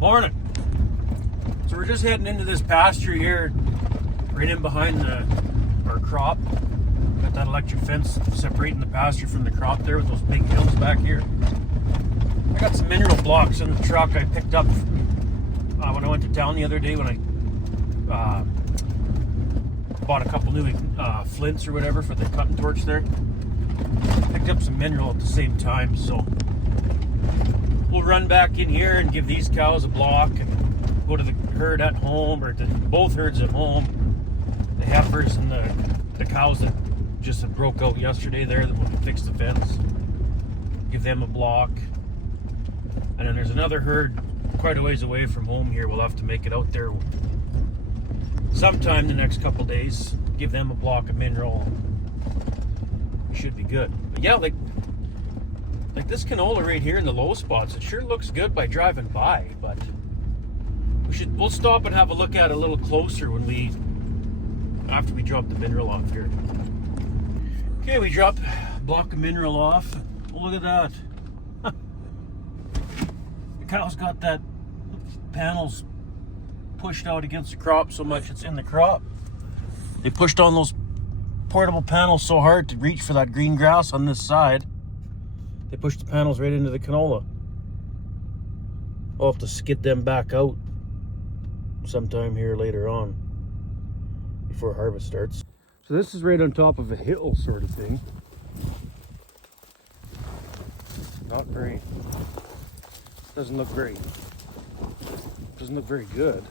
Morning. So we're just heading into this pasture here, right in behind our crop. Got that electric fence separating the pasture from the crop there with those big hills back here. I got some mineral blocks in the truck I picked up when I went to town the other day when I bought a couple new flints or whatever for the cutting torch there. Picked up some mineral at the same time, so we'll run back in here and give these cows a block and go to the herd at home, or both herds at home, the heifers and the cows that just broke out yesterday there that we fixed the fence, give them a block. And then there's another herd quite a ways away from home here. We'll have to make it out there sometime the next couple days, give them a block of mineral. We should be good. But yeah, like this canola right here in the low spots, it sure looks good by driving by, but we'll stop and have a look at it a little closer after we drop the mineral off here. Okay, we dropped a block of mineral off. Look at that. The cow's got that panels pushed out against the crop so much it's in the crop. They pushed on those portable panels so hard to reach for that green grass on this side. They pushed the panels right into the canola. I'll have to skid them back out sometime here later on before harvest starts. So this is right on top of a hill sort of thing. Not very, doesn't look very good.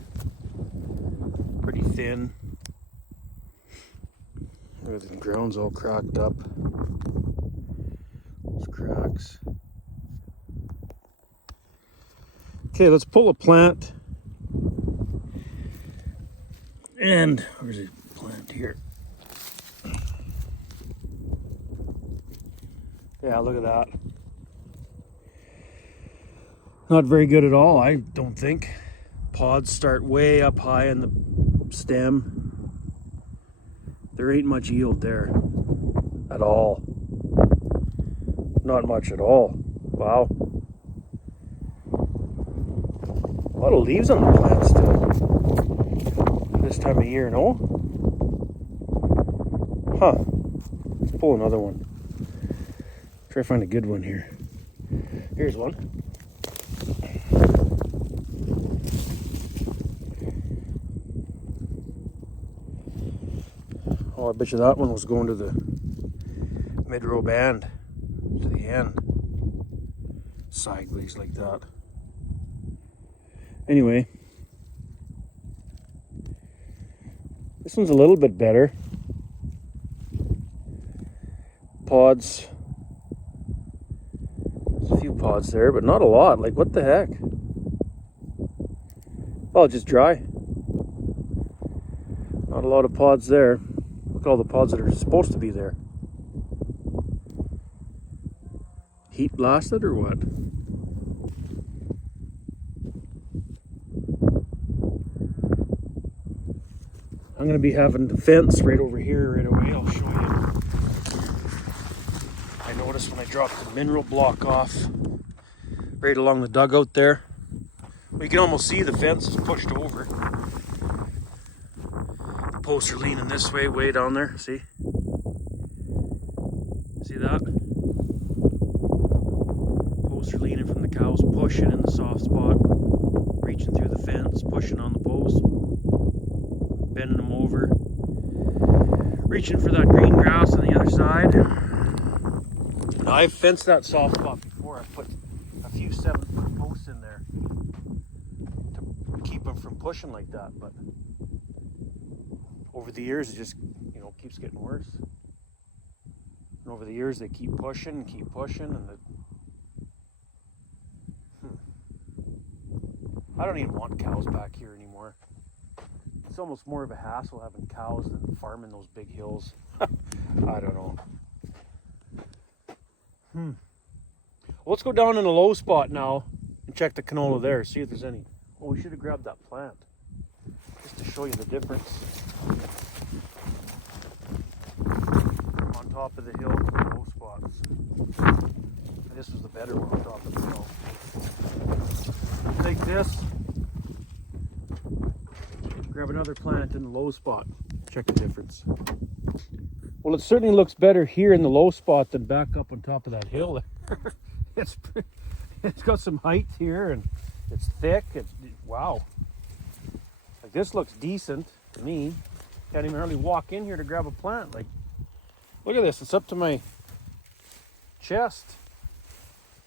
Pretty thin. The ground's all cracked up. Those cracks. Okay, let's pull a plant. And where's the plant here? Yeah, look at that. Not very good at all, I don't think. Pods start way up high in the stem. There ain't much yield there at all. Not much at all. Wow. A lot of leaves on the plant still. This time of year, no? Huh. Let's pull another one. Try to find a good one here. Here's one. Oh, I bet you that one was going to the mid-row band, to the end. Sideways like that. Anyway. This one's a little bit better. Pods. There's a few pods there, but not a lot. Like, what the heck? Oh, just dry. Not a lot of pods there. Look at all the pods that are supposed to be there. Heat blasted or what? I'm going to be having the fence right over here right away. I'll show you. I noticed when I dropped the mineral block off right along the dugout there, you can almost see the fence is pushed over. The posts are leaning this way down there. See? See that? Posts are leaning from the cows, pushing in the soft spot, reaching through the fence, pushing on the posts, bending them over, reaching for that green grass on the other side. Now, I've fenced that soft spot before. I put a few 7-foot posts in there to keep them from pushing like that, but over the years it just, keeps getting worse. And over the years they keep pushing, and I don't even want cows back here anymore. It's almost more of a hassle having cows than farming those big hills. I don't know. Well, let's go down in a low spot now and check the canola there, see if there's any. Oh, we should have grabbed that plant just to show you the difference. From on top of the hill to the low spots. And this was the better one on top of the hill. Take this. grab another plant in the low spot. Check the difference. Well, it certainly looks better here in the low spot than back up on top of that hill there. It's got some height here and it's thick. Wow. Like, this looks decent to me. Can't even hardly walk in here to grab a plant. Like, look at this. It's up to my chest.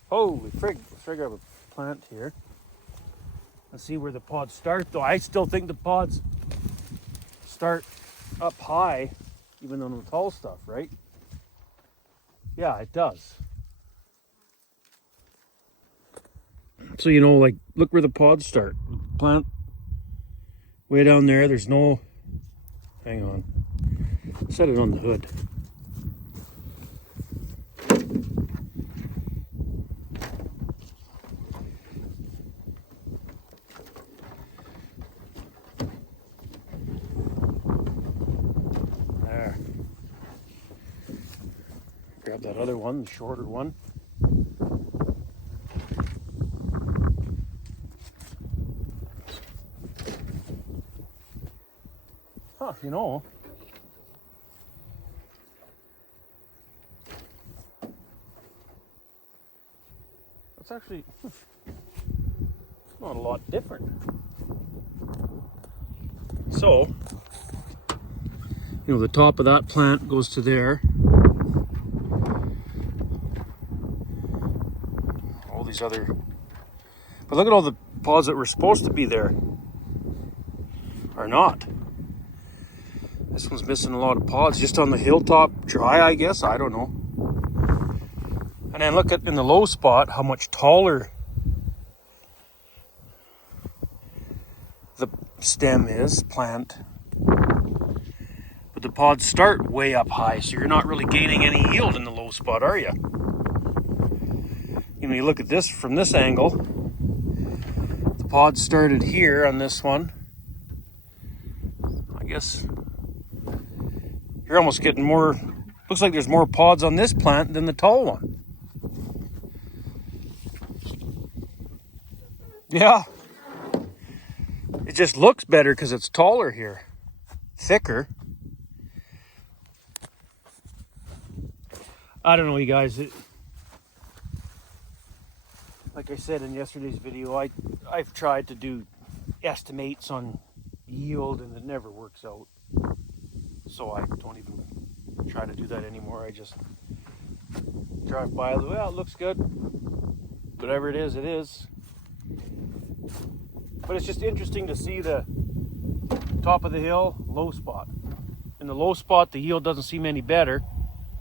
Holy frig. Let's try to grab a plant here. Let's see where the pods start, though. I still think the pods start up high, even on the tall stuff, right? Yeah, it does. So, you know, like, look where the pods start. Plant way down there. There's no... Hang on. Set it on the hood. There. Grab that other one, the shorter one. Huh, you know, that's actually not a lot different. So, you know, the top of that plant goes to there. All these other, but look at all the pods that were supposed to be there are not. This one's missing a lot of pods, just on the hilltop dry, I guess. I don't know. And then look at in the low spot how much taller the stem is, plant. But the pods start way up high, so you're not really gaining any yield in the low spot, are you? You know, you look at this from this angle. The pods started here on this one. I guess you're almost getting more, looks like there's more pods on this plant than the tall one. Yeah. It just looks better because it's taller here. Thicker. I don't know, you guys. Like I said in yesterday's video, I've tried to do estimates on yield and it never works out. So I don't even try to do that anymore. I just drive by, well, it looks good. Whatever it is, it is. But it's just interesting to see the top of the hill, low spot. In the low spot, the yield doesn't seem any better.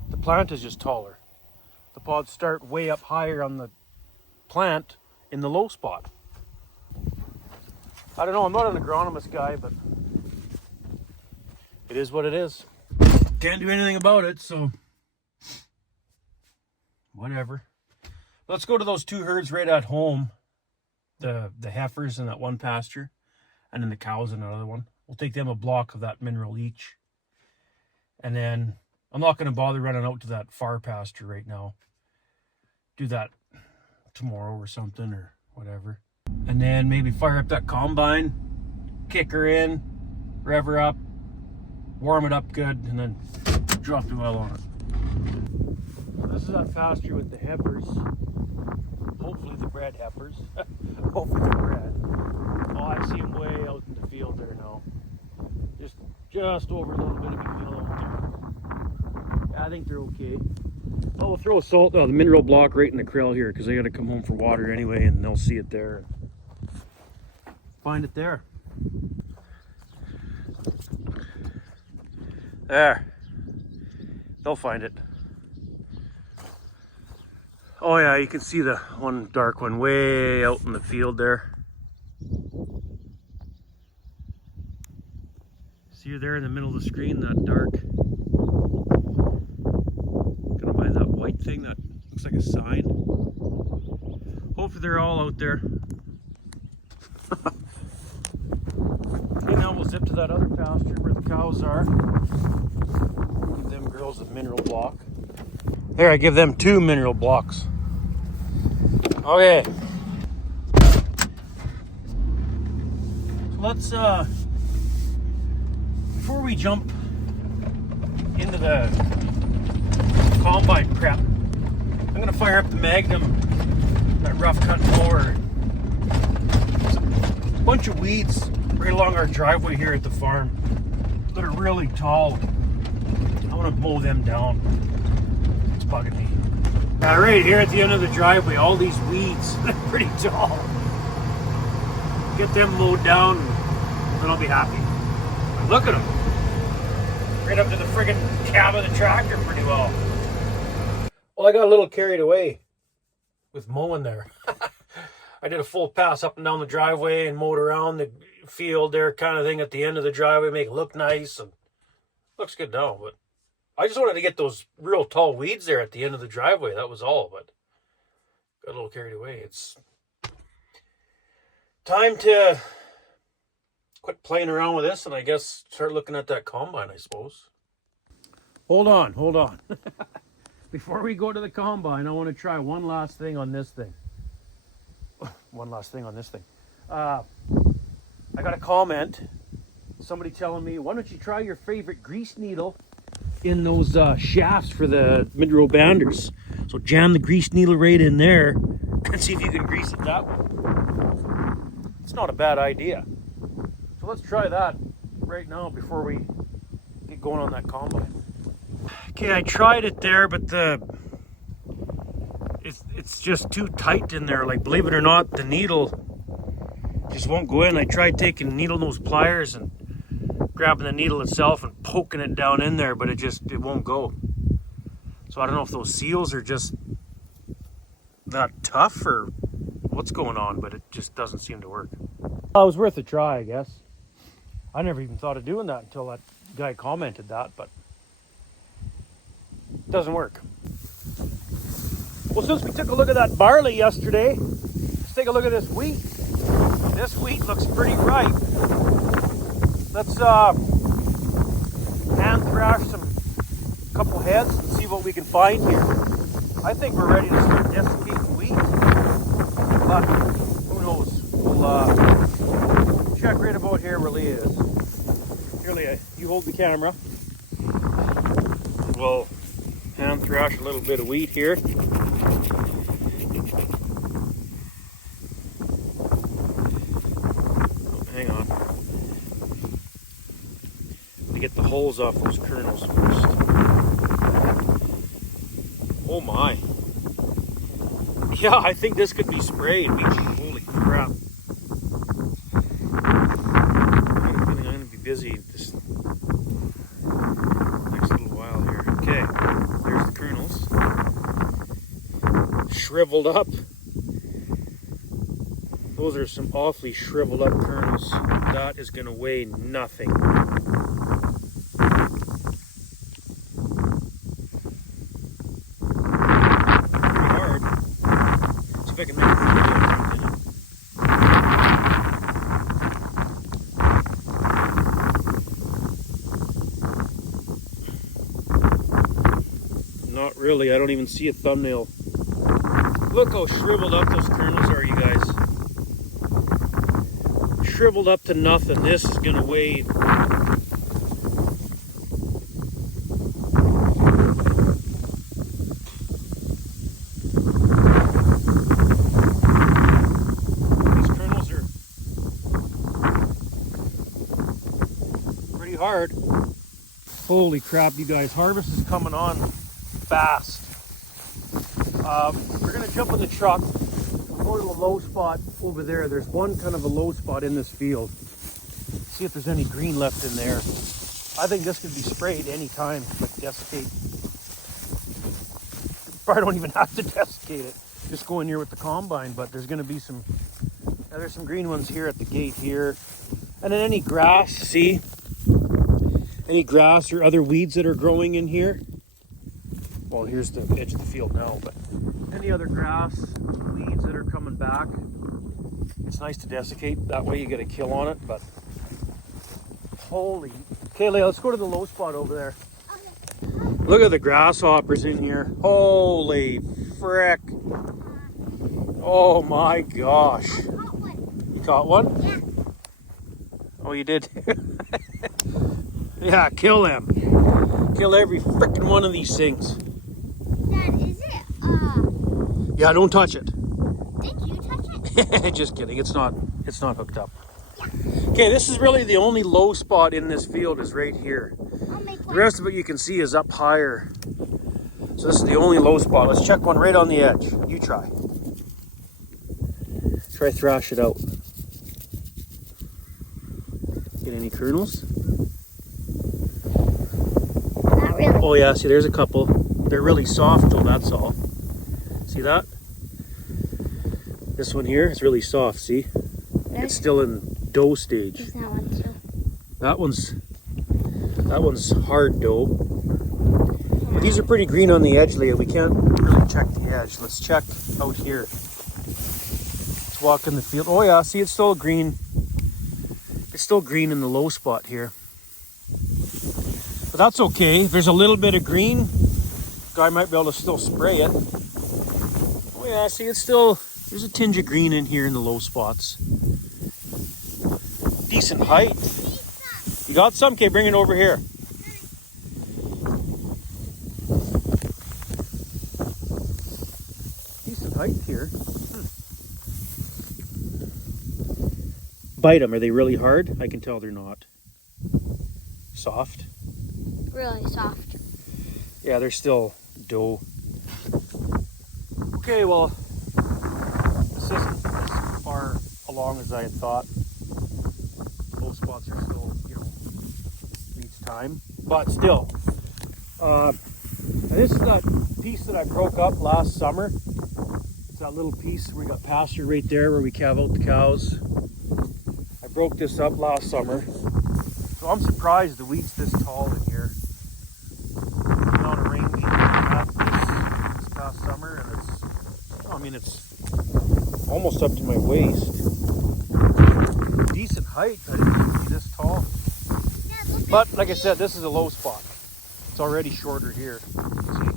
The plant is just taller. The pods start way up higher on the plant in the low spot. I don't know, I'm not an agronomist guy, but it is what it is. Can't do anything about it, so whatever. Let's go to those two herds right at home. The heifers in that one pasture, and then the cows in another one. We'll take them a block of that mineral each. And then I'm not going to bother running out to that far pasture right now. Do that tomorrow or something or whatever. And then maybe fire up that combine, kick her in, rev her up, warm it up good, and then drop the oil on it. This is that pasture with the heifers. Hopefully the bred heifers. Hopefully they're bred. Oh, I see them way out in the field there now. Just over a little bit of a hill out there. Yeah, I think they're okay. Oh, we'll throw the mineral block right in the corral here because they got to come home for water anyway, and they'll see it there. Find it there. There. They'll find it. Oh yeah, you can see the one dark one way out in the field there. See her there in the middle of the screen, that dark. Gonna buy that white thing that looks like a sign. Hopefully they're all out there. Okay, now we'll zip to that other pasture where the cows are. Give them girls a mineral block. There, I give them 2 mineral blocks. Okay. Let's before we jump into the combine prep, I'm going to fire up the Magnum, that rough cut mower. There's a bunch of weeds right along our driveway here at the farm that are really tall. I want to mow them down. It's bugging me. Right here at the end of the driveway, all these weeds, they're pretty tall. Get them mowed down, and then I'll be happy. But look at them. Right up to the friggin' cab of the tractor pretty well. Well, I got a little carried away with mowing there. I did a full pass up and down the driveway and mowed around the field there, kind of thing at the end of the driveway, make it look nice, and looks good now. But I just wanted to get those real tall weeds there at the end of the driveway. That was all, but got a little carried away. It's time to quit playing around with this and I guess start looking at that combine, I suppose. Hold on. Before we go to the combine, I want to try one last thing on this thing. I got a comment, somebody telling me, why don't you try your favorite grease needle in those shafts for the mid-row banders. So jam the grease needle right in there and see if you can grease it that way. It's not a bad idea. So let's try that right now before we get going on that combine. Okay, I tried it there, but it's just too tight in there. Like, believe it or not, the needle just won't go in. I tried taking needle nose pliers and grabbing the needle itself and poking it down in there, but it won't go. So I don't know if those seals are just that tough or what's going on, but it just doesn't seem to work. Well, it was worth a try, I guess. I never even thought of doing that until that guy commented that, but it doesn't work. Well, since we took a look at that barley yesterday, let's take a look at this wheat. This wheat looks pretty ripe. Let's hand thrash a couple heads and see what we can find here. I think we're ready to start desiccating wheat, but who knows? We'll check right about here where Leah is. Here, Leah, you hold the camera. We'll hand thrash a little bit of wheat here. Hang on. To get the holes off those kernels first. Oh my. Yeah, I think this could be sprayed. Holy crap. I'm going to be busy this next little while here. Okay, there's the kernels. Shriveled up. Those are some awfully shriveled up kernels. That is going to weigh nothing. Pretty hard. See if I can make it. Not really. I don't even see a thumbnail. Look how shriveled up those kernels are, you guys. Shriveled up to nothing. This is going to weigh these kernels are pretty hard. Holy crap, you guys, harvest is coming on fast. We're going to jump in the truck. Go to the low spot over there. There's one kind of a low spot in this field. See if there's any green left in there. I think this could be sprayed anytime, like desiccate. Probably don't even have to desiccate it. Just go in here with the combine, but there's going to be some, there's some green ones here at the gate here. And then any grass, see? Any grass or other weeds that are growing in here. Well, here's the edge of the field now, but any other grass, weeds that are coming back, it's nice to desiccate. That way you get a kill on it, but holy. Okay, Leah, let's go to the low spot over there. Okay. Look at the grasshoppers in here. Holy frick. Oh my gosh. You caught one? Yeah. Oh, you did? Yeah, kill them. Kill every freaking one of these things. Dad, is it, Yeah, don't touch it. did you touch it? Just kidding. It's not hooked up. Okay, this is really the only low spot in this field is right here. I'll make The one. rest of it you can see is up higher. So this is the only low spot. Let's check one right on the edge. You try. Try thrash it out. Get any kernels? Not really. Oh yeah, see there's a couple. They're really soft though, that's all. See that? This one here is really soft, see? It's still in dough stage. There's that one too. That one's hard dough. But these are pretty green on the edge, Leah. We can't really check the edge. Let's check out here. Let's walk in the field. Oh yeah, see it's still green. It's still green in the low spot here. But that's okay. If there's a little bit of green, guy might be able to still spray it. Oh yeah, see it's still, there's a tinge of green in here in the low spots. Decent height. You got some? Okay, bring it over here. Decent height here. Bite them. Are they really hard? I can tell they're not. Soft? Really soft. Yeah, they're still dough. Okay, well, this isn't as far along as I had thought. Those spots are still, needs time. But still, this is that piece that I broke up last summer. It's that little piece where we got pasture right there where we calve out the cows. I broke this up last summer. So I'm surprised the wheat's this tall in here. The amount of rain we had this past summer, and it's almost up to my waist. Decent height, I didn't think it'd be this tall. But like I said, this is a low spot. It's already shorter here. See?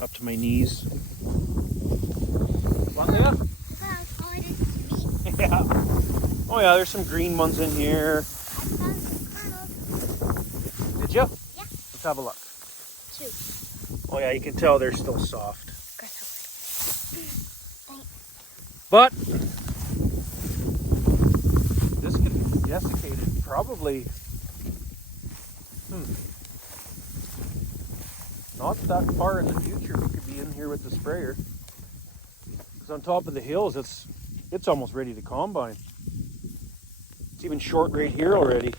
Up to my knees. What, Leah? Yeah. Oh yeah, there's some green ones in here. Did you? Yeah. Let's have a look. 2. Oh yeah, you can tell they're still soft. But this can be desiccated probably not that far in the future. We could be in here with the sprayer. Because on top of the hills, it's almost ready to combine. It's even short right here already.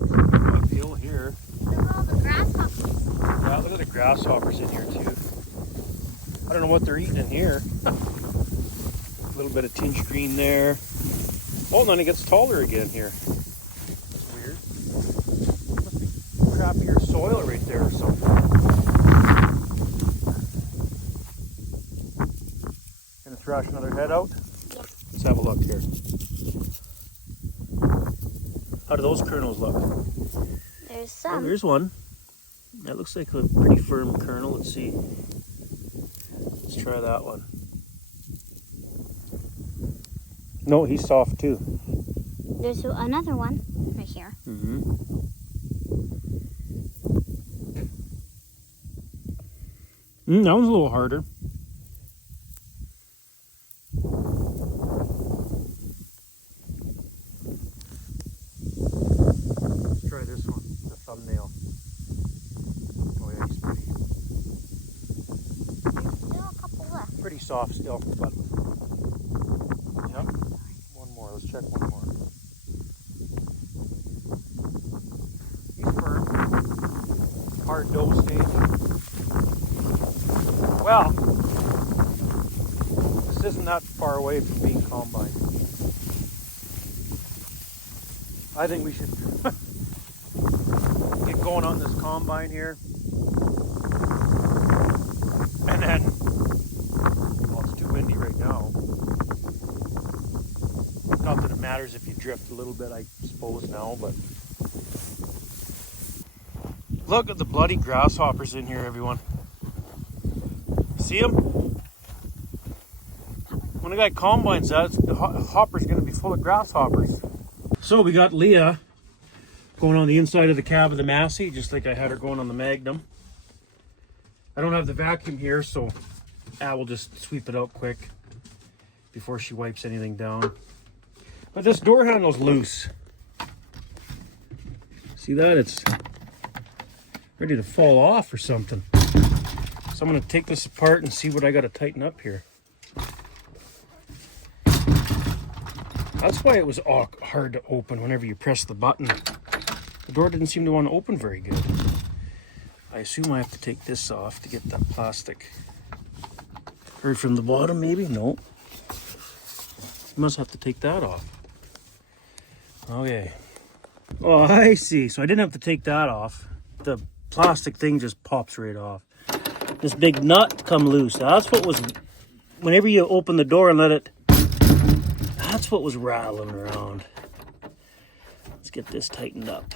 Big hill here. Look at all the grasshoppers. Yeah, look at the grasshoppers in here too. I don't know what they're eating in here. A little bit of tinge green there. Oh, and then it gets taller again here. That's weird. Must be crappier soil right there or something. Gonna thrash another head out? Yeah. Let's have a look here. How do those kernels look? There's Oh, some. there's one. That looks like a pretty firm kernel. Let's see. Let's try that one. No, he's soft too. There's another one right here. Mm-hmm. That one's a little harder. Let's try this one, the thumbnail. Oh yeah, he's pretty. There's still a couple left. Pretty soft still, but yep. One more. Let's check one more. He's firm. Hard dough stage. Well, this isn't that far away from being combined. I think we should get going on this combine here. And then, well, it's too windy right now. Not that it matters if you drift a little bit, I suppose now, but look at the bloody grasshoppers in here, everyone. See them? When a guy combines that, the hopper's going to be full of grasshoppers. So we got Leah going on the inside of the cab of the Massey, just like I had her going on the Magnum. I don't have the vacuum here, so we'll just sweep it out quick before she wipes anything down. But this door handle's loose. See that? It's ready to fall off or something. So I'm going to take this apart and see what I got to tighten up here. That's why it was hard to open whenever you press the button. The door didn't seem to want to open very good. I assume I have to take this off to get that plastic. Or from the bottom maybe? No. You must have to take that off. Okay. Oh, I see. So I didn't have to take that off. The plastic thing just pops right off. This big nut come loose. That's what was, whenever you open the door and let it, that's what was rattling around. Let's get this tightened up.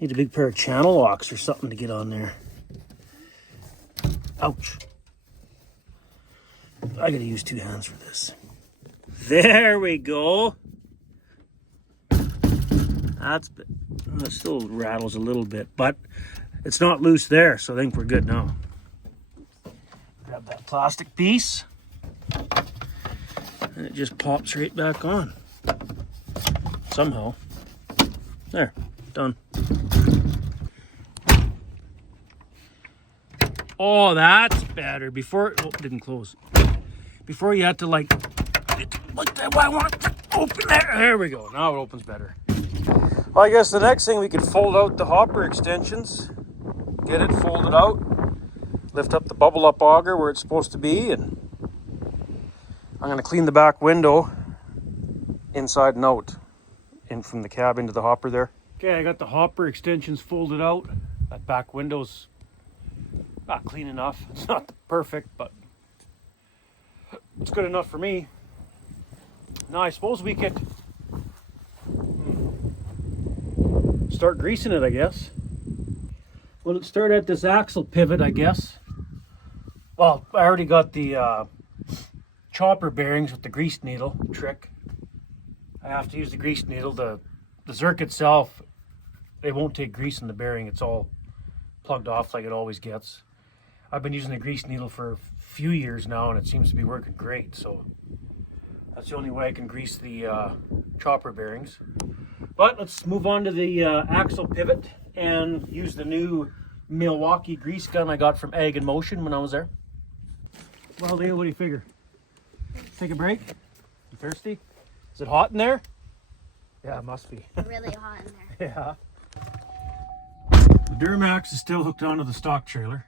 Need a big pair of channel locks or something to get on there. Ouch. I gotta use 2 hands for this. There we go. That still rattles a little bit, but it's not loose there, so I think we're good now. Grab that plastic piece, and it just pops right back on. Somehow. There, done. Oh, that's better. Before, oh, it didn't close. Before you had to like, I want to open there. There we go. Now it opens better. Well, I guess the next thing we could fold out the hopper extensions, get it folded out, lift up the bubble up auger where it's supposed to be, and I'm going to clean the back window inside and out, in from the cab into the hopper there. Okay, I got the hopper extensions folded out. That back window's not clean enough. It's not perfect, but it's good enough for me. Now I suppose we could start greasing it, I guess. Well, let's start at this axle pivot, I guess. Well, I already got the chopper bearings with the grease needle trick. I have to use the grease needle. The Zerk itself, it won't take grease in the bearing. It's all plugged off like it always gets. I've been using the grease needle for a few years now, and it seems to be working great. So that's the only way I can grease the chopper bearings. But let's move on to the axle pivot and use the new Milwaukee grease gun I got from Ag in Motion when I was there. Well, Leah, what do you figure? Take a break? You thirsty? Is it hot in there? Yeah, it must be. Really hot in there. Yeah. The Duramax is still hooked onto the stock trailer.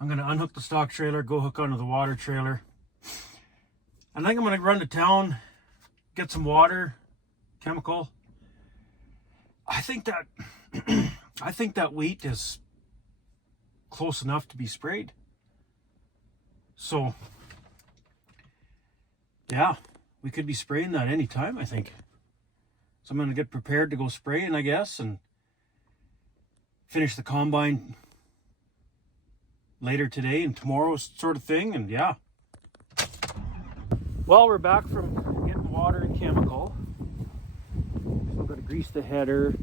I'm going to unhook the stock trailer, go hook onto the water trailer. I think I'm going to run to town, get some water, chemical. I think that wheat is close enough to be sprayed. So, yeah, we could be spraying that anytime, I think. So I'm going to get prepared to go spraying, I guess, and finish the combine later today and tomorrow sort of thing, and yeah. Well, we're back from getting water and chemical. Still got to grease the header.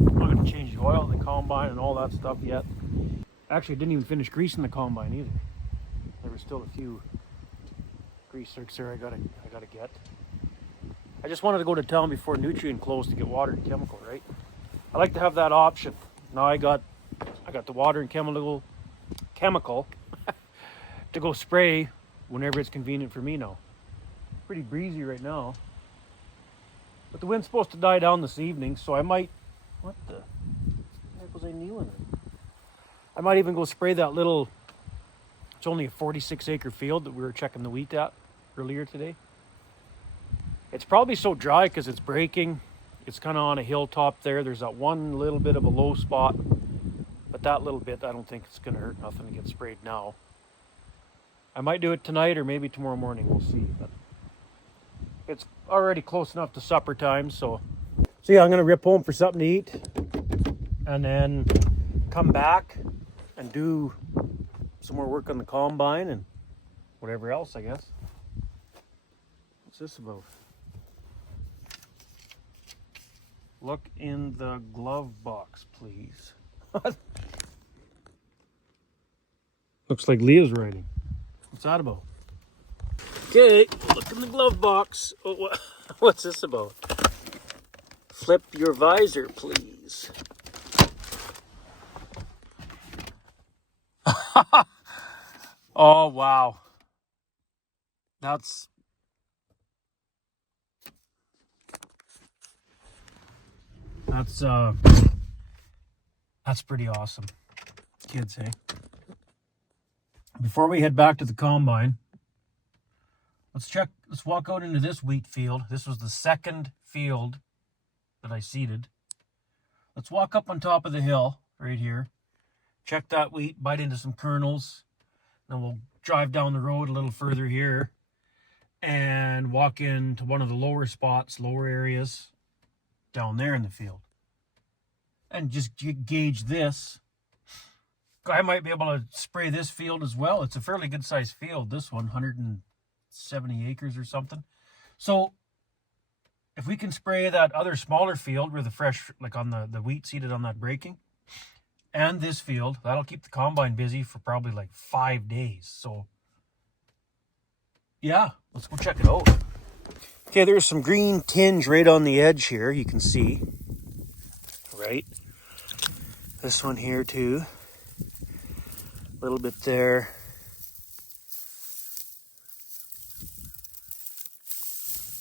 I'm not going to change the oil in the combine and all that stuff yet. Actually, I didn't even finish greasing the combine either. There were still a few grease zerks there I gotta get. I just wanted to go to town before nutrient closed to get water and chemical, right? I like to have that option. Now I got the water and chemical to go spray whenever it's convenient for me now. Pretty breezy right now. But the wind's supposed to die down this evening, so I might... What the heck was I kneeling in? I might even go spray that little... It's only a 46-acre field that we were checking the wheat at earlier today. It's probably so dry because it's breaking. It's kind of on a hilltop there. There's that one little bit of a low spot. But that little bit, I don't think it's going to hurt nothing to get sprayed now. I might do it tonight or maybe tomorrow morning. We'll see. But it's already close enough to supper time, so yeah, I'm gonna rip home for something to eat and then come back and do some more work on the combine and whatever else, I guess. What's this about? Look in the glove box, please. Looks like Leah's writing. What's that about? Okay, look in the glove box. Oh, what's this about? Flip your visor, please. Oh, wow. That's pretty awesome. Kids, hey? Before we head back to the combine, let's walk out into this wheat field. This was the second field that I seeded. Let's walk up on top of the hill right here. Check that wheat, bite into some kernels. Then we'll drive down the road a little further here and walk into one of the lower spots, lower areas down there in the field. And just gauge this. I might be able to spray this field as well. It's a fairly good sized field, this one, 170 acres or something. So if we can spray that other smaller field where the fresh, like on the wheat seeded on that breaking, and this field, that'll keep the combine busy for probably like 5 days. So yeah, let's go check it out. Okay, there's some green tinge right on the edge here, you can see. Right? This one here too. A little bit there.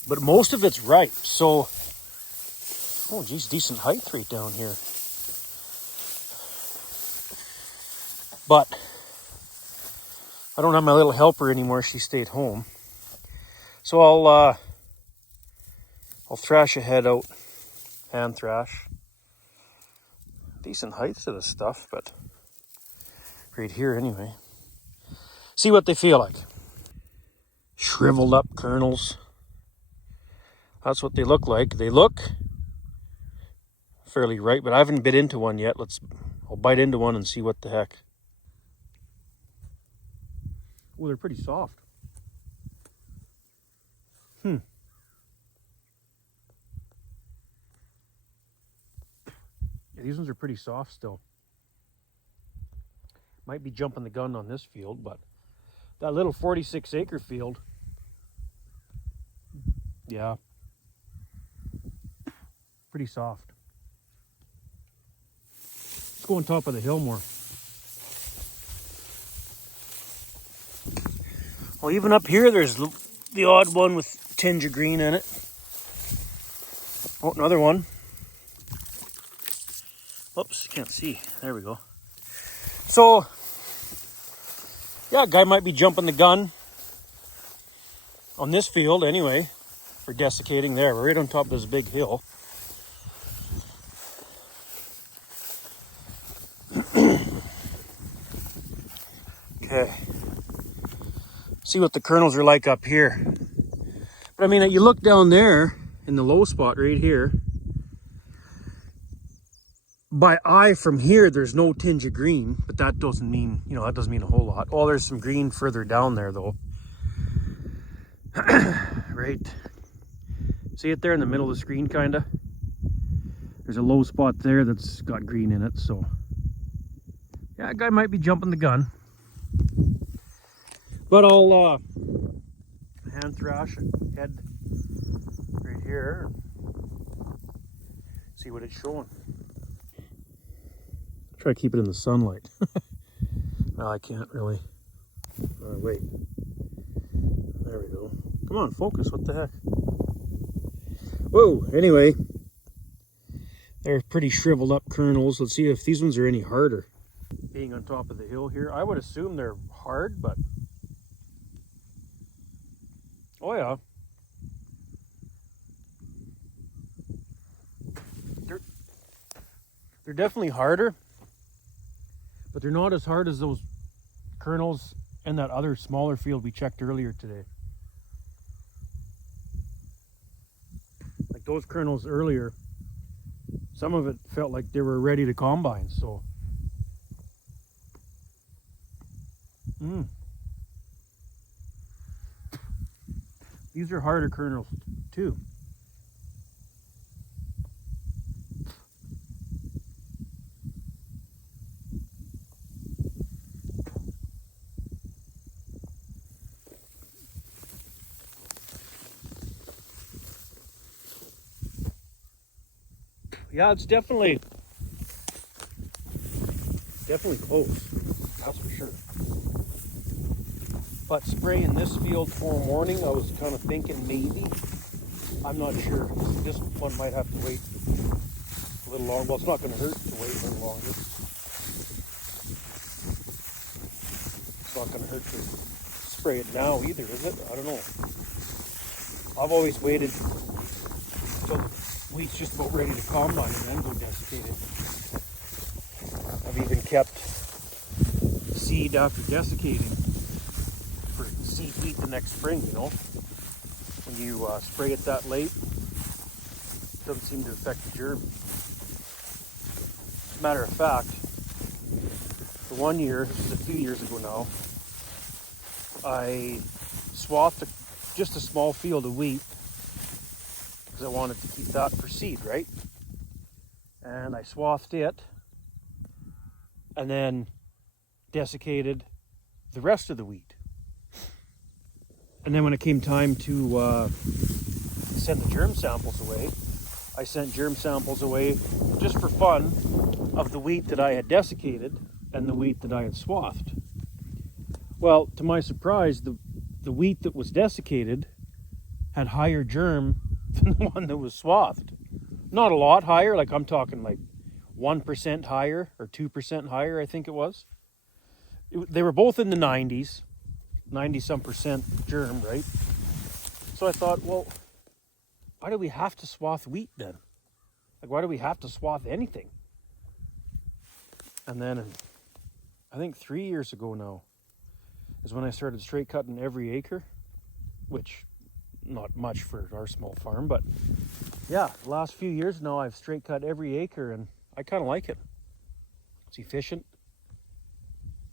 But most of it's ripe, so... Oh, geez, decent height right down here. But I don't have my little helper anymore. She stayed home. So I'll thrash ahead out. Hand thrash. Decent height to this stuff, but right here anyway. See what they feel like. Shriveled up kernels. That's what they look like. They look fairly ripe, but I haven't bit into one yet. I'll bite into one and see what the heck. Oh, they're pretty soft. Yeah, these ones are pretty soft still. Might be jumping the gun on this field, but that little 46 acre field, yeah, pretty soft. Let's go on top of the hill more. Well, even up here, there's the odd one with a tinge of green in it. Oh, another one. Oops, can't see. There we go. So, yeah, guy might be jumping the gun on this field anyway for desiccating there. We're right on top of this big hill. Okay. See what the kernels are like up here. But I mean, you look down there in the low spot right here. By eye from here, there's no tinge of green, but that doesn't mean, that doesn't mean a whole lot. Oh, there's some green further down there though. Right. See it there in the middle of the screen, kinda? There's a low spot there that's got green in it, so. Yeah, that guy might be jumping the gun. But I'll hand thrash and head right here. See what it's showing. Try to keep it in the sunlight. No, I can't really. Wait. There we go. Come on, focus. What the heck? Whoa, anyway. They're pretty shriveled up kernels. Let's see if these ones are any harder. Being on top of the hill here, I would assume they're hard, but... Oh yeah. They're definitely harder. But they're not as hard as those kernels in that other smaller field we checked earlier today. Like those kernels earlier, some of it felt like they were ready to combine, so. These are harder kernels too. Yeah, it's definitely close, that's for sure. But spraying this field tomorrow morning, I was kind of thinking maybe. I'm not sure. This one might have to wait a little longer. Well, it's not going to hurt to wait a little longer. It's not going to hurt to spray it now either, is it? I don't know. I've always waited until the wheat's just about ready to combine and then go desiccate it. I've even kept seed after desiccating for seed wheat the next spring, you know. When you spray it that late, it doesn't seem to affect the germ. As a matter of fact, for 1 year, this was a few years ago now, I swathed just a small field of wheat because I wanted to keep that for seed, right? And I swathed it and then desiccated the rest of the wheat. And then when it came time to send the germ samples away, I sent germ samples away just for fun of the wheat that I had desiccated and the wheat that I had swathed. Well, to my surprise, the wheat that was desiccated had higher germ than the one that was swathed. Not a lot higher, like I'm talking like 1% higher or 2% higher, I think it was. They were both in the 90s. 90-some percent germ, right? So I thought, well, why do we have to swath wheat then? Like, why do we have to swath anything? And then, I think 3 years ago now, is when I started straight cutting every acre, which, not much for our small farm, but yeah, the last few years now I've straight cut every acre and I kind of like it. It's efficient.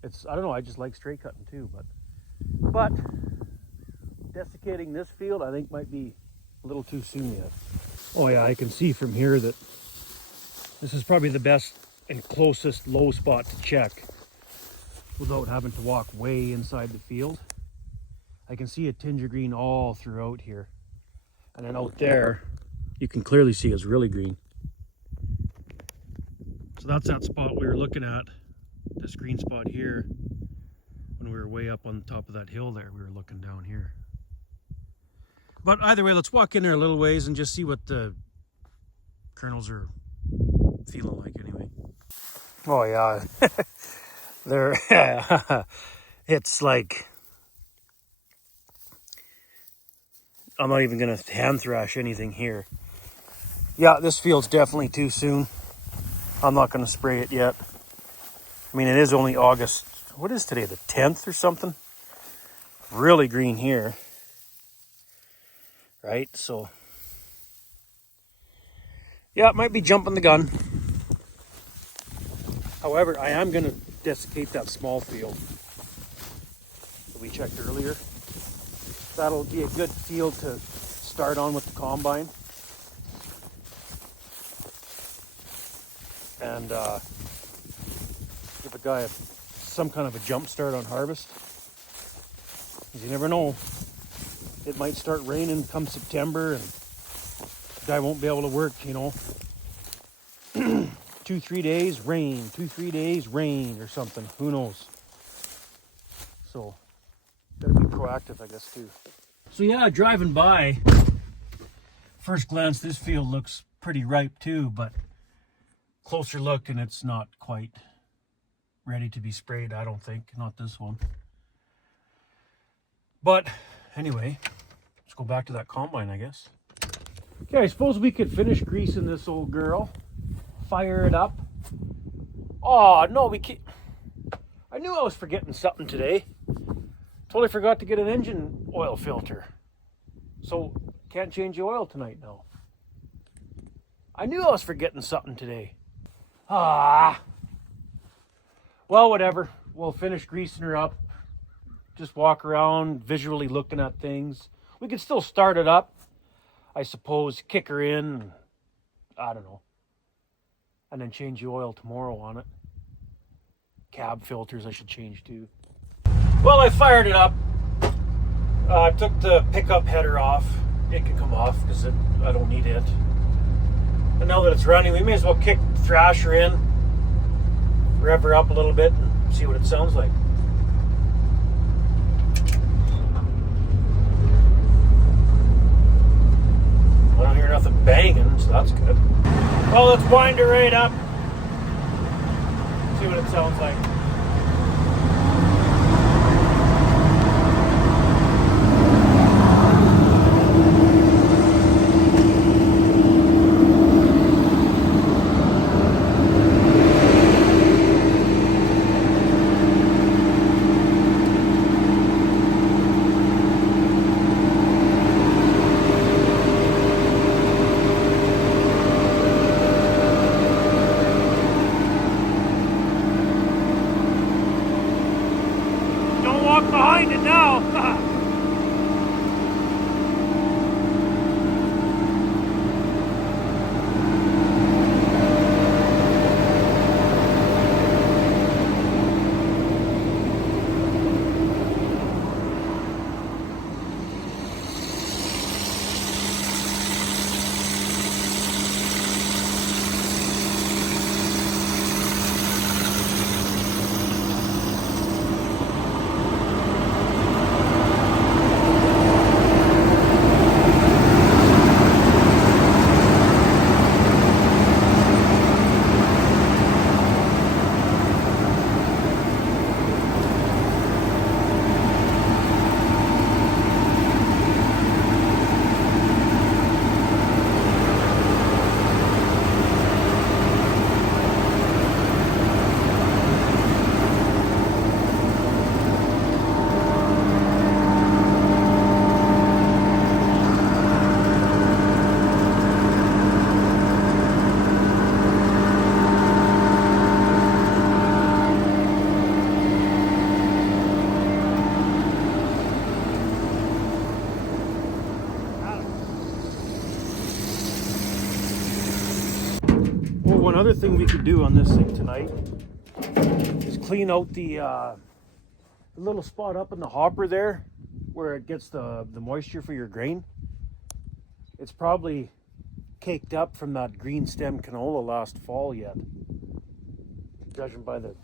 I don't know, I just like straight cutting too, but desiccating this field I think might be a little too soon yet. Oh yeah, I can see from here that this is probably the best and closest low spot to check without having to walk way inside the field. I can see a tinge of green all throughout here. And then out there, you can clearly see it's really green. So that's that spot we were looking at, this green spot here. When we were way up on top of that hill there, we were looking down here. But either way, let's walk in there a little ways and just see what the kernels are feeling like anyway. Oh yeah, it's like, I'm not even gonna hand thrash anything here. Yeah, this field's definitely too soon. I'm not gonna spray it yet. I mean, it is only August. What is today, the 10th or something? Really green here. Right, so. Yeah, it might be jumping the gun. However, I am gonna desiccate that small field that we checked earlier. That'll be a good field to start on with the combine. And give a guy some kind of a jump start on harvest. Because you never know. It might start raining come September and the guy won't be able to work, you know. 2-3 days rain, 2-3 days rain or something. Who knows? So, gotta be proactive, I guess, too. So yeah, driving by, first glance, this field looks pretty ripe too, but closer look and it's not quite ready to be sprayed, I don't think. Not this one. But anyway, let's go back to that combine, I guess. Okay, I suppose we could finish greasing this old girl. Fire it up. Oh, no, we can't. I knew I was forgetting something today. Totally forgot to get an engine oil filter. So, can't change the oil tonight now. I knew I was forgetting something today. Ah. Well, whatever. We'll finish greasing her up. just walk around visually looking at things. We could still start it up, I suppose, kick her in, I don't know, and then change the oil tomorrow on it. Cab filters I should change too. Well, I fired it up. I took the pickup header off. It can come off because I don't need it. But now that it's running, we may as well kick the Thrasher in, rev her up a little bit, and see what it sounds like. I don't hear nothing banging, so that's good. Well, let's wind her right up. See what it sounds like. Behind it now. Well, one other thing we could do on this thing tonight is clean out the little spot up in the hopper there where it gets the moisture for your grain. It's probably caked up from that green stem canola last fall yet, judging by the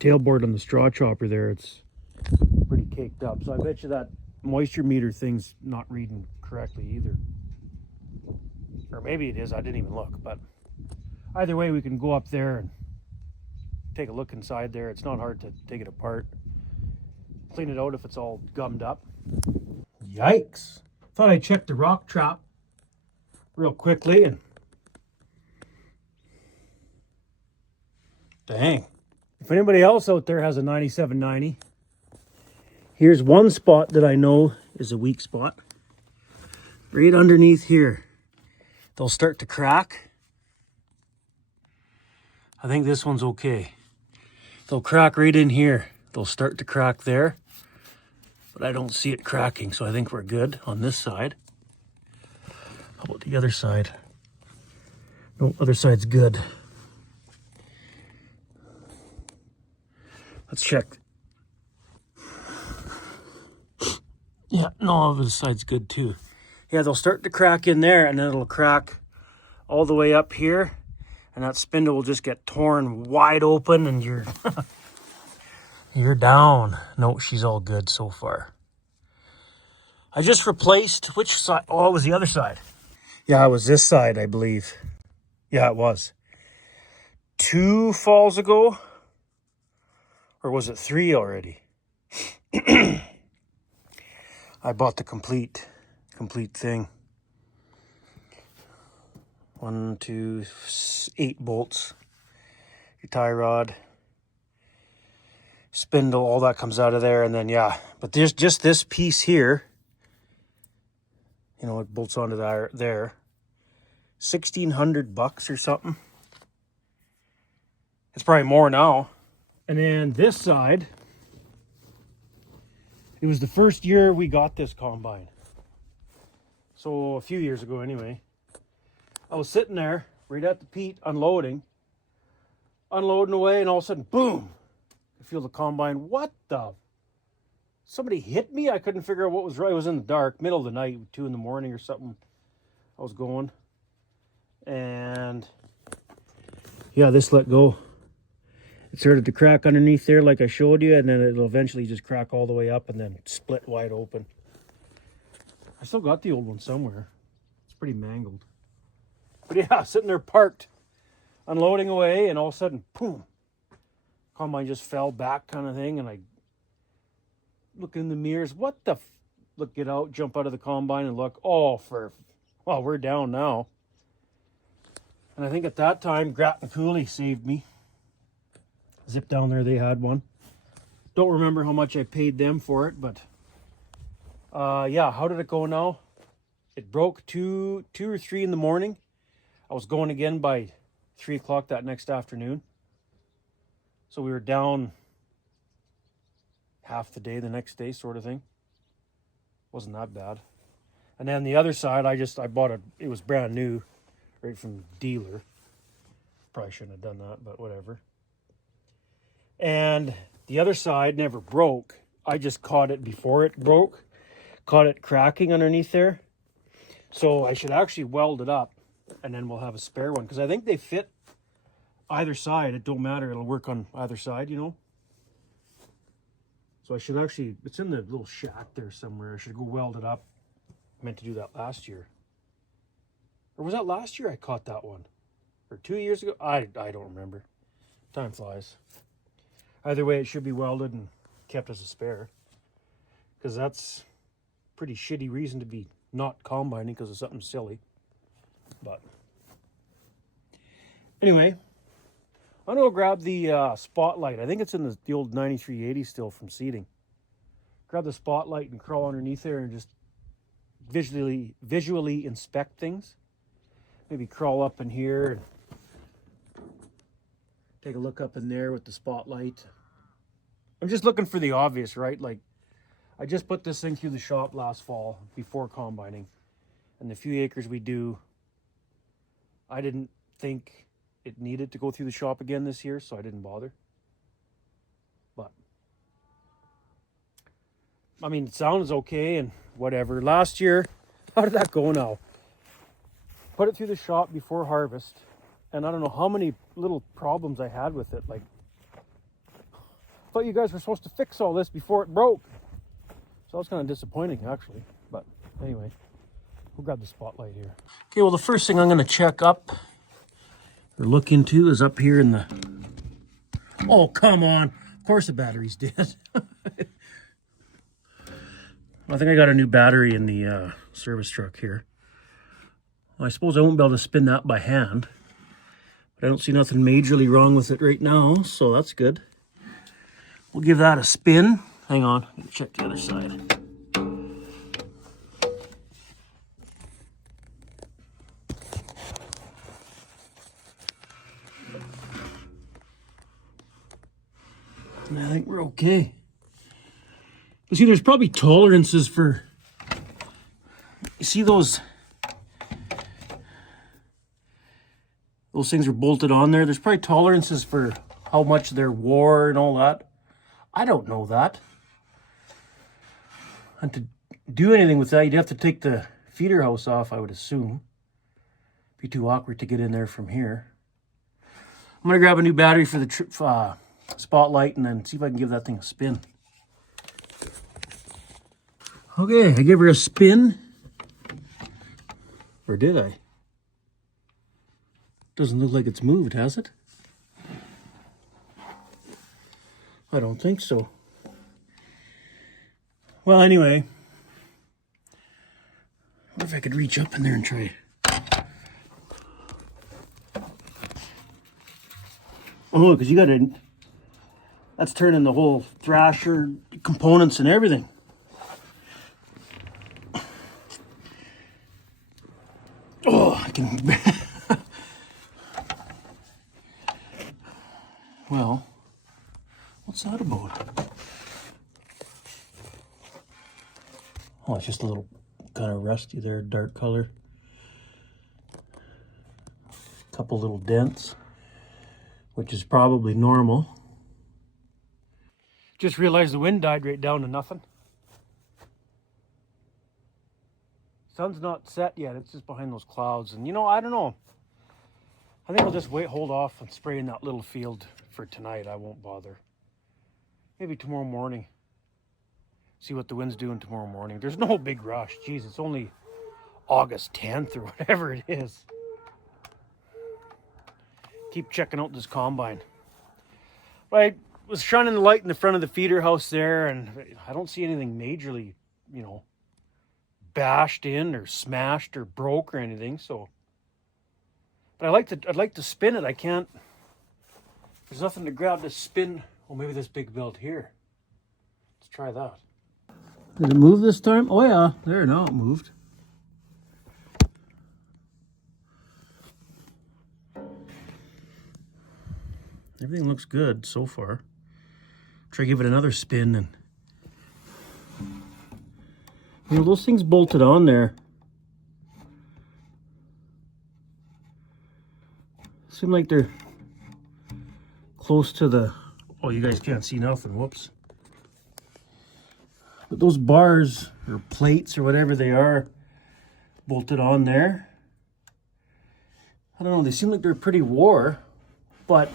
tailboard on the straw chopper there. It's pretty caked up, so I bet you that moisture meter thing's not reading correctly either. Or maybe it is, I didn't even look, but either way we can go up there and take a look inside there. It's not hard to take it apart, clean it out if it's all gummed up. Yikes. Thought I'd check the rock trap real quickly, and dang. If anybody else out there has a 9790, here's one spot that I know is a weak spot. Right underneath here. They'll start to crack. I think this one's okay. They'll crack right in here. They'll start to crack there, but I don't see it cracking, so I think we're good on this side. How about the other side? No, other side's good. Let's check. Yeah, no, other side's good too. Yeah, they'll start to crack in there, and then it'll crack all the way up here, and that spindle will just get torn wide open, and you're you're down. No, she's all good so far. I just replaced, which side? Oh, it was the other side. Yeah, it was this side, I believe. Yeah, it was. 2 falls ago, or was it 3 already? I bought the complete thing. 1, 2, 8 bolts. Your tie rod, spindle, all that comes out of there, and then yeah. But there's just this piece here. You know, it bolts onto there. $1,600 or something. It's probably more now. And then this side, It was the first year we got this combine. So a few years ago anyway. I was sitting there right at the Pete unloading away, and all of a sudden, boom! I feel the combine. What the? Somebody hit me? I couldn't figure out what was right. It was in the dark, middle of the night, 2 in the morning or something. I was going. And yeah, this let go. It started to crack underneath there like I showed you, and then it'll eventually just crack all the way up and then split wide open. I still got the old one somewhere. It's pretty mangled. But yeah, sitting there parked, unloading away, and all of a sudden, boom, combine just fell back kind of thing, and I look in the mirrors, what the get out, jump out of the combine and look, well, we're down now. And I think at that time, Grat and Cooley saved me. Zip down there, they had one. Don't remember how much I paid them for it, but yeah, how did it go now? It broke 2 or 3 in the morning. I was going again by 3 o'clock that next afternoon. So we were down half the day the next day, sort of thing. Wasn't that bad. And then the other side, I bought it. It was brand new, right from the dealer. Probably shouldn't have done that, but whatever. And the other side never broke. I just caught it before it broke. Caught it cracking underneath there. So I should actually weld it up, and then we'll have a spare one, because I think they fit either side. It don't matter. It'll work on either side, you know. So I should actually, it's in the little shack there somewhere. I should go weld it up. I meant to do that last year. Or was that last year I caught that one? Or 2 years ago? I don't remember. Time flies. Either way, it should be welded and kept as a spare. Because that's a pretty shitty reason to be not combining because of something silly. But anyway, I'm going to go grab the spotlight. I think it's in the old 9380 still from seeding. Grab the spotlight and crawl underneath there and just visually inspect things. Maybe crawl up in here and take a look up in there with the spotlight. I'm just looking for the obvious, right? Like, I just put this thing through the shop last fall before combining. And the few acres we do, I didn't think it needed to go through the shop again this year, so I didn't bother. But I mean, it sounds okay and whatever. Last year, how did that go now? Put it through the shop before harvest, and I don't know how many little problems I had with it. Like, I thought you guys were supposed to fix all this before it broke. So that was kind of disappointing, actually. But anyway, we'll grab the spotlight here. Okay, well, the first thing I'm going to check up or look into is up here in the... Oh, come on. Of course the battery's dead. I think I got a new battery in the service truck here. Well, I suppose I won't be able to spin that by hand. But I don't see nothing majorly wrong with it right now, so that's good. We'll give that a spin. Hang on, let me check the other side. And I think we're okay. But see, there's probably tolerances for, you see those things are bolted on there. There's probably tolerances for how much they're wore and all that. I don't know that. And to do anything with that, you'd have to take the feeder house off, I would assume. Be too awkward to get in there from here. I'm gonna grab a new battery for the spotlight and then see if I can give that thing a spin. Okay, I gave her a spin. Or did I? Doesn't look like it's moved, has it? I don't think so. Well, anyway. I wonder if I could reach up in there and try. Oh, because you got to... That's turning the whole thrasher components and everything. Oh, I can... Well, what's that about? Oh, it's just a little kind of rusty there, dark color. Couple little dents, which is probably normal. Just realized the wind died right down to nothing. Sun's not set yet, it's just behind those clouds. And you know, I don't know. I think I'll just hold off on spraying that little field for tonight. I won't bother. Maybe tomorrow morning. See what the wind's doing tomorrow morning. There's no big rush. Geez, it's only August 10th or whatever it is. Keep checking out this combine. I was shining the light in the front of the feeder house there, and I don't see anything majorly, you know, bashed in or smashed or broke or anything. So, but I'd like to spin it. I can't. There's nothing to grab to spin. Oh, maybe this big belt here. Let's try that. Did it move this time? Oh yeah, there, now it moved. Everything looks good so far. Try to give it another spin, and you know, those things bolted on there. Seem like they're close to the, oh, you guys can't see nothing, whoops. But those bars or plates or whatever they are bolted on there. I don't know, they seem like they're pretty wore, but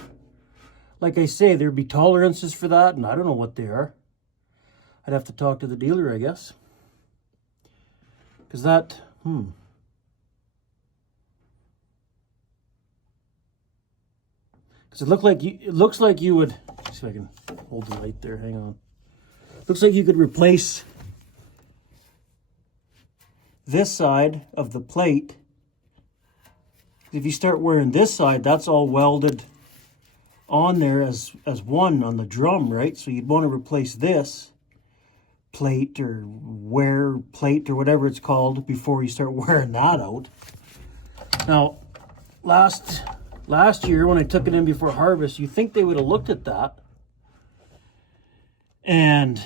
like I say, there'd be tolerances for that, and I don't know what they are. I'd have to talk to the dealer, I guess. Because that, Because it looks like you would, let's see if I can hold the light there, hang on. Looks like you could replace this side of the plate. If you start wearing this side, that's all welded on there as one on the drum, right? So you'd want to replace this plate or wear plate or whatever it's called before you start wearing that out. Now, last year when I took it in before harvest, you think they would have looked at that, and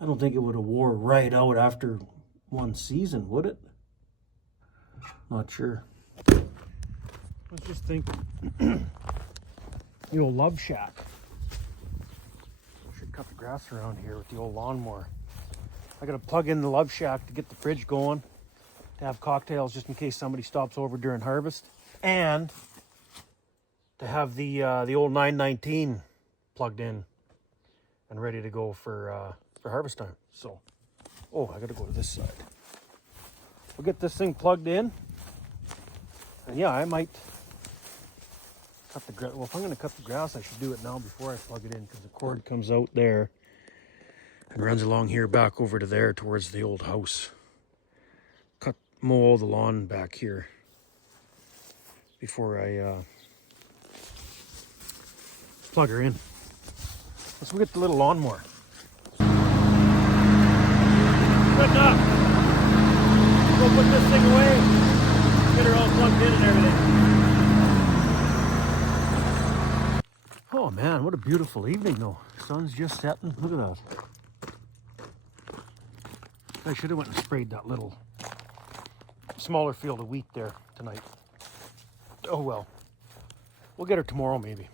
I don't think it would have wore right out after one season, would it? Not sure. I was just thinking, the old love shack. Should cut the grass around here with the old lawnmower. I gotta plug in the love shack to get the fridge going, to have cocktails just in case somebody stops over during harvest, and to have the old 919 plugged in and ready to go for harvest time. So, oh, I gotta go to this side. We'll get this thing plugged in, and yeah, I might cut the grass. Well, if I'm going to cut the grass, I should do it now before I plug it in, because the cord comes out there and runs along here back over to there towards the old house. Mow all the lawn back here before I plug her in. Let's go get the little lawnmower. Good enough. Go put this thing away. Get her all plugged in and everything. Oh man, what a beautiful evening though. Sun's just setting. Look at that. I should have went and sprayed that little smaller field of wheat there tonight. Oh well. We'll get her tomorrow maybe.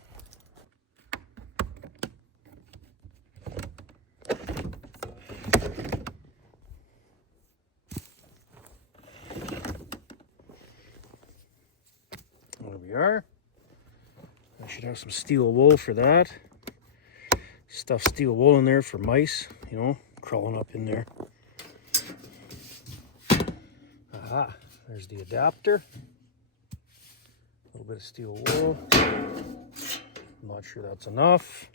There we are. I should have some steel wool for that. Stuff steel wool in there for mice, you know, crawling up in there. Aha, there's the adapter. A little bit of steel wool. I'm not sure that's enough.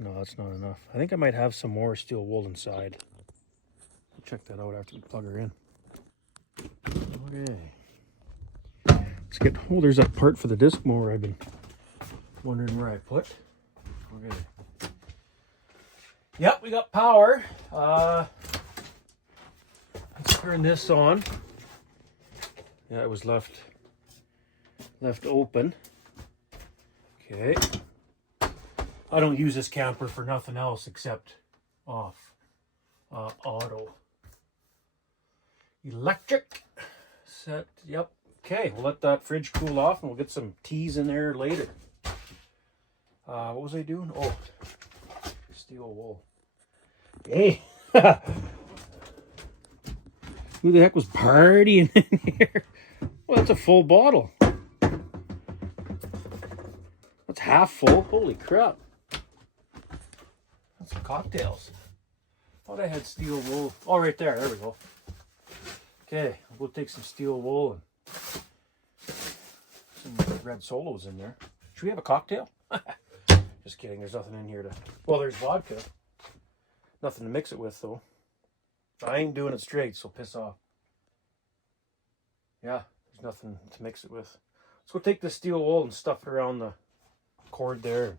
No, that's not enough. I think I might have some more steel wool inside. We'll check that out after we plug her in. Okay. Let's get, oh, there's that part for the disc mower I've been wondering where I put. Okay. Yep, we got power. Let's turn this on. Yeah, it was left open. Okay. I don't use this camper for nothing else except off. Auto. Electric. Set. Yep. Okay, we'll let that fridge cool off and we'll get some teas in there later. What was I doing? Oh, steel wool. Hey. Who the heck was partying in here? Well, that's a full bottle. That's half full. Holy crap. That's some cocktails. Thought I had steel wool. Oh, right there. There we go. Okay, we'll take some steel wool and some red solos in there. Should we have a cocktail? Just kidding. There's nothing in here to... Well, there's vodka. Nothing to mix it with, though. I ain't doing it straight, so piss off. Yeah, there's nothing to mix it with. Let's go take this steel wool and stuff it around the cord there.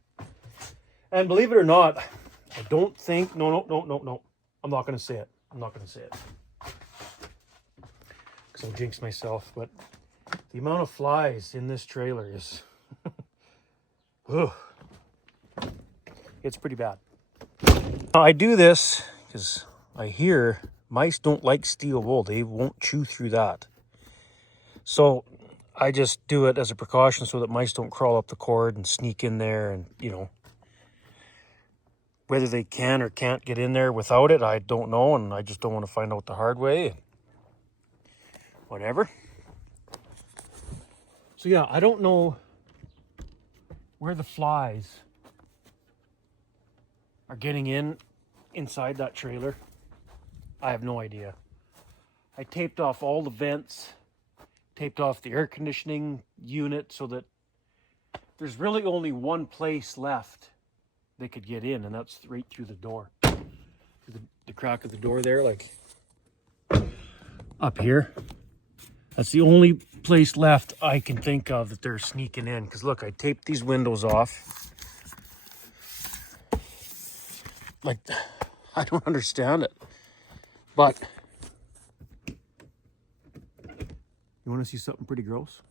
And believe it or not, I don't think... No. I'm not going to say it. I'm not going to say it. Because I'll jinx myself. But the amount of flies in this trailer is... Ugh. It's pretty bad. I do this because I hear mice don't like steel wool. They won't chew through that. So I just do it as a precaution so that mice don't crawl up the cord and sneak in there and, you know, whether they can or can't get in there without it, I don't know, and I just don't want to find out the hard way. Whatever. So yeah, I don't know where the flies are getting inside that trailer. I have no idea. I taped off all the vents, taped off the air conditioning unit so that there's really only one place left they could get in, and that's right through the door. Through the crack of the door there, like up here. That's the only place left I can think of that they're sneaking in. Because look, I taped these windows off. Like, I don't understand it. But, you want to see something pretty gross?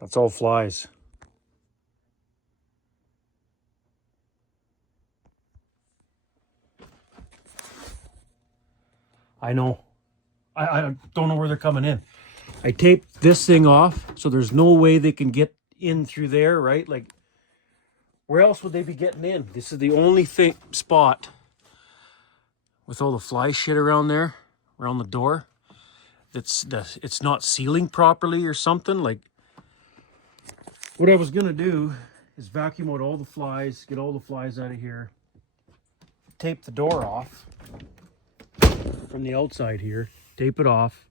That's all flies. I know. I don't know where they're coming in. I taped this thing off, so there's no way they can get in through there, right? Like, where else would they be getting in? This is the only spot with all the fly shit around there, around the door. It's not sealing properly or something. Like, what I was gonna do is vacuum out all the flies, get all the flies out of here, tape the door off from the outside here, tape it off,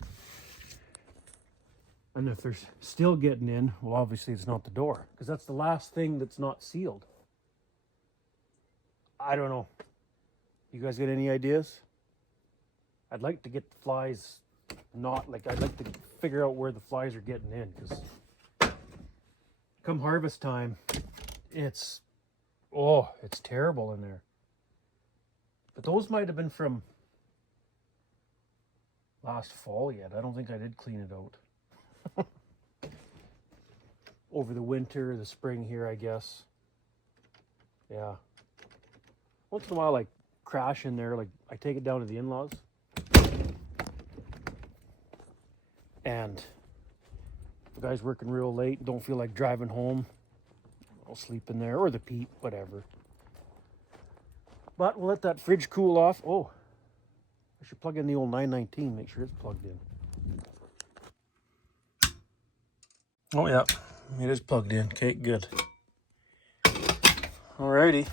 and if they're still getting in, well, obviously it's not the door, because that's the last thing that's not sealed. I don't know. You guys got any ideas? I'd like to get the flies I'd like to figure out where the flies are getting in, because come harvest time, it's terrible in there. But those might have been from last fall yet. I don't think I did clean it out. Over the winter, the spring here, I guess. Yeah. Once in a while, I crash in there. Like, I take it down to the in-laws. And if the guy's working real late, don't feel like driving home, I'll sleep in there, or the Pete, whatever. But we'll let that fridge cool off. Oh, I should plug in the old 919, make sure it's plugged in. Oh yeah, it is plugged in. Okay, good. Alrighty.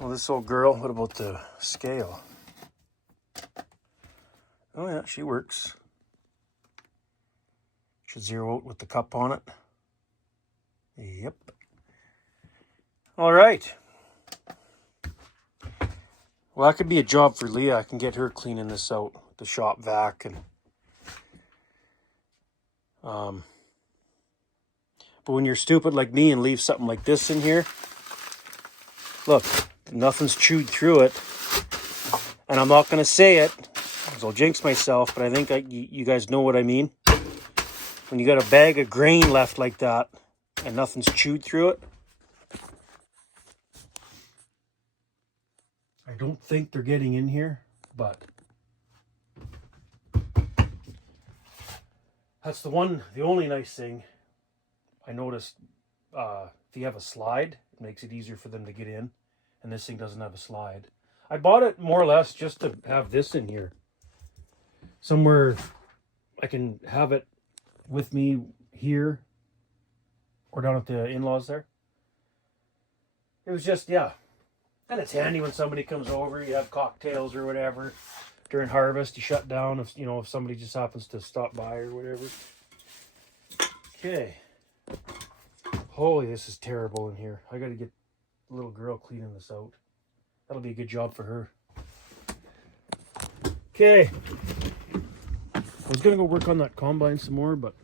Well, this old girl, what about the scale? Oh yeah, she works. Should zero out with the cup on it. Yep. All right. Well, that could be a job for Leah. I can get her cleaning this out, the shop vac, and but when you're stupid like me and leave something like this in here, look, nothing's chewed through it. And I'm not going to say it, because I'll jinx myself, but I think you guys know what I mean. when you got a bag of grain left like that and nothing's chewed through it. I don't think they're getting in here, but that's the only nice thing I noticed. If you have a slide, it makes it easier for them to get in, and this thing doesn't have a slide. I bought it more or less just to have this in here. Somewhere I can have it with me here or down at the in-laws there. It was just, yeah. And it's handy when somebody comes over, you have cocktails or whatever. During harvest, you shut down if somebody just happens to stop by or whatever. Okay. Holy, this is terrible in here. I gotta get the little girl cleaning this out. That'll be a good job for her. Okay. I was gonna go work on that combine some more, but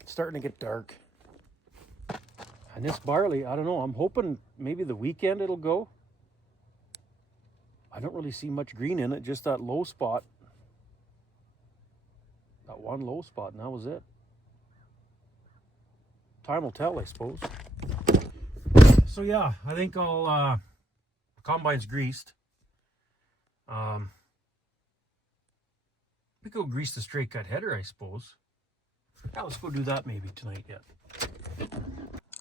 it's starting to get dark. And this barley, I don't know, I'm hoping maybe the weekend it'll go. I don't really see much green in it, just that low spot. That one low spot, and that was it. Time will tell, I suppose. So yeah, I think I'll, combine's greased. We could go grease the straight cut header, I suppose. Yeah, let's go do that maybe tonight yet.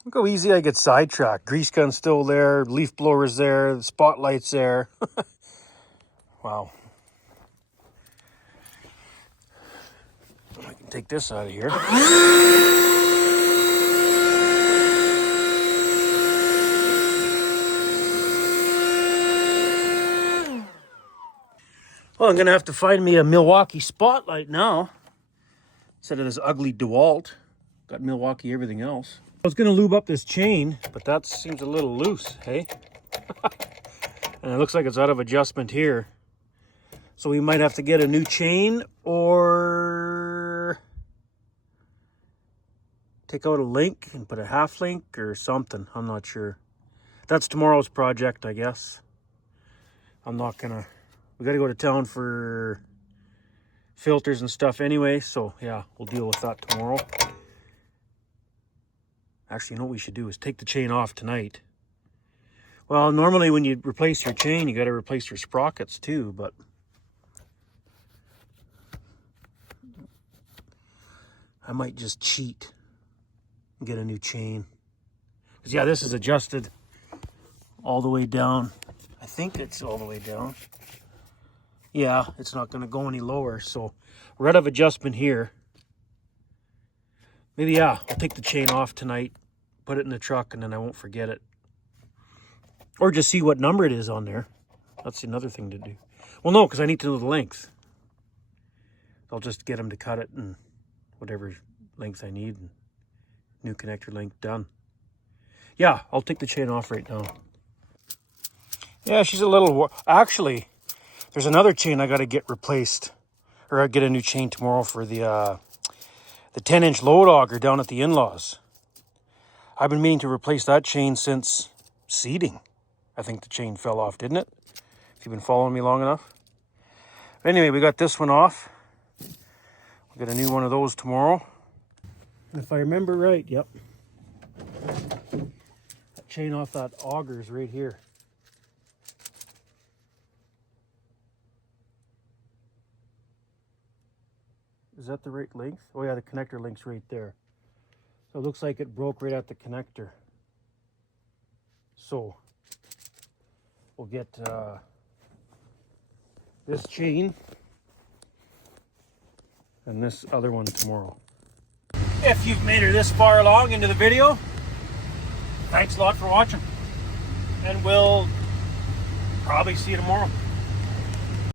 Look how easy I get sidetracked. Grease gun's still there, leaf blower's there, the spotlight's there. Wow. I can take this out of here. Well, I'm going to have to find me a Milwaukee spotlight now. Instead of this ugly DeWalt. Got Milwaukee everything else. I was going to lube up this chain, but that seems a little loose, hey? And it looks like it's out of adjustment here. So we might have to get a new chain or take out a link and put a half link or something. I'm not sure. That's tomorrow's project, I guess. I'm not gonna... We gotta go to town for filters and stuff anyway. So yeah, we'll deal with that tomorrow. Actually, you know what we should do is take the chain off tonight. Well, normally when you replace your chain, you got to replace your sprockets too, but I might just cheat and get a new chain. Because yeah, this is adjusted all the way down. I think it's all the way down. Yeah, it's not going to go any lower, so we're out of adjustment here. Maybe, yeah, I'll take the chain off tonight, put it in the truck, and then I won't forget it. Or just see what number it is on there. That's another thing to do. Well, no, because I need to know the length. I'll just get them to cut it and whatever length I need. And new connector length done. Yeah, I'll take the chain off right now. Yeah, she's a little... Actually, there's another chain I got to get replaced. Or I'll get a new chain tomorrow for the 10-inch load auger down at the in-laws. I've been meaning to replace that chain since seeding. I think the chain fell off, didn't it? If you've been following me long enough. But anyway, we got this one off. We'll get a new one of those tomorrow. If I remember right, yep. That chain off that auger is right here. Is that the right length? Oh yeah, the connector link's right there. So it looks like it broke right at the connector. So we'll get this chain and this other one tomorrow. If you've made it this far along into the video, thanks a lot for watching. And we'll probably see you tomorrow.